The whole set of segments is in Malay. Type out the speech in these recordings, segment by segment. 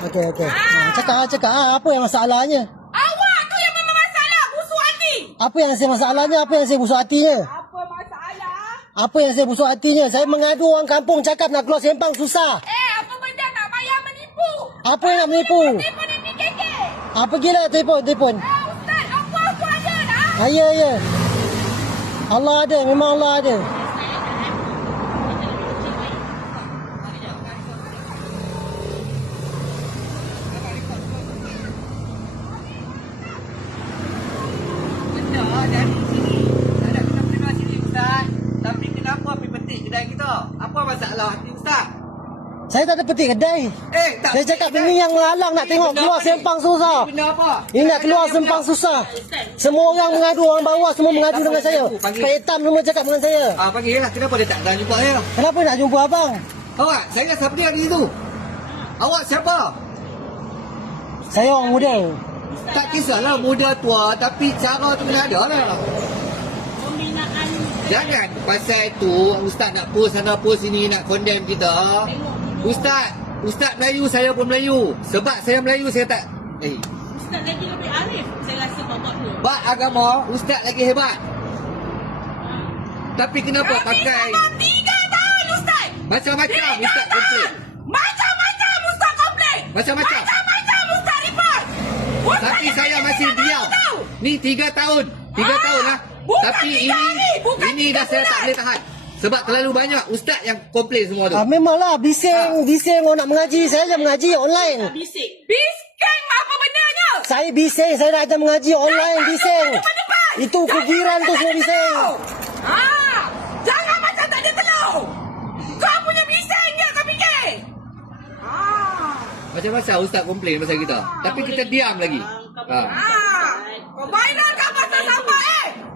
Okey. Cakap apa yang masalahnya? Awak tu yang memang masalah, busuk hati. Apa yang saya masalahnya? Apa yang saya busuk hatinya? Apa masalah? Apa yang saya busuk hatinya? Saya mengadu orang kampung cakap nak keluar Sempang susah. Apa benda tak payah menipu? Apa yang nak menipu? Tipu ni keke. Apa gila telefon? Ustaz, aku ada dah. Ya. Allah ada, memang Allah ada. Dari sini. Tak ada kita terima sini Ustaz. Tapi kenapa api petik kedai kita? Apa masalah hati Ustaz? Saya tak ada petik kedai. Tak Saya cakap ini yang menghalang nak tengok keluar Sempang susah. Benda apa? Ini nak keluar Sempang susah. Semua orang mengadu, orang bawah semua mengadu dengan saya. Pak Hitam semua cakap dengan saya. Panggil lah. Kenapa dia tak datang jumpa saya? Kenapa nak jumpa abang? Awak, saya siapa dia di situ? Awak siapa? Saya orang muda. Tak kisahlah muda tua, tapi cara tu kena ada lah. Jangan pasal tu Ustaz nak post sana post sini nak condemn kita. Ustaz Melayu, saya pun Melayu. Sebab saya Melayu saya tak Ustaz lagi lebih arif, saya rasa bapak tu. bab agama Ustaz lagi hebat. Tapi kenapa pakai 3 tahun Ustaz. macam-macam Ustaz komplain. Macam-macam Ustaz komplain. Macam-macam. Macam-macam Ustaz report. Ustaz Tapi yang saya tak masih tahu. diam. Ni 3 tahun. 3 tahun lah. Bukan Tapi 3 hari, bukan ini 3 dah saya tak bulan. boleh tahan. Sebab terlalu banyak ustaz yang komplain semua tu. Memanglah bising orang nak mengaji. Saya je mengaji online. Bising. Bising apa bendanya? Saya bising, saya nak ajar mengaji online bising. Itu kugiran tu semua bising. Jangan macam tak ada telur. Kau punya bising je kau fikir. Macam-macam ustaz komplain pasal kita. Tapi kita diam lagi. Kau viralkan pasal sampah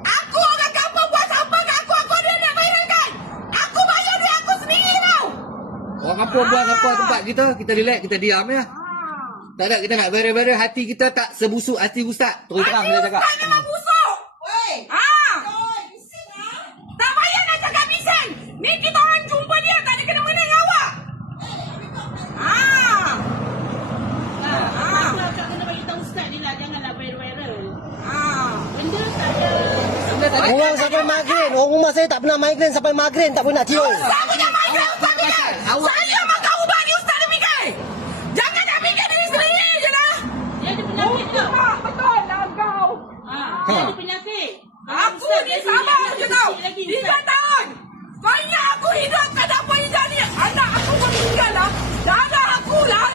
Aku orang kampung buat sampah kat aku dia nak viralkan. Aku bayar duit aku sendiri tau. Orang kampung buat apa tempat kita relax, kita diam ya. Tak ada kita nak viral-viral, hati kita tak sebusuk hati ustaz. Terus terang dia cakap. Ustaz memang busuk. Tak payah nak cakap bising. Ni kita orang jumpa dia tak ada kena-mena dengan awak. Kakak kena bagi tahu Ustaz ni lah, janganlah viral-viral. Benda tak ada. Orang sampai migrain. Orang rumah saya tak pernah migrain sampai migrain tak pernah nak tidur. Tak punya migrain Ustaz fikir. Awak Saya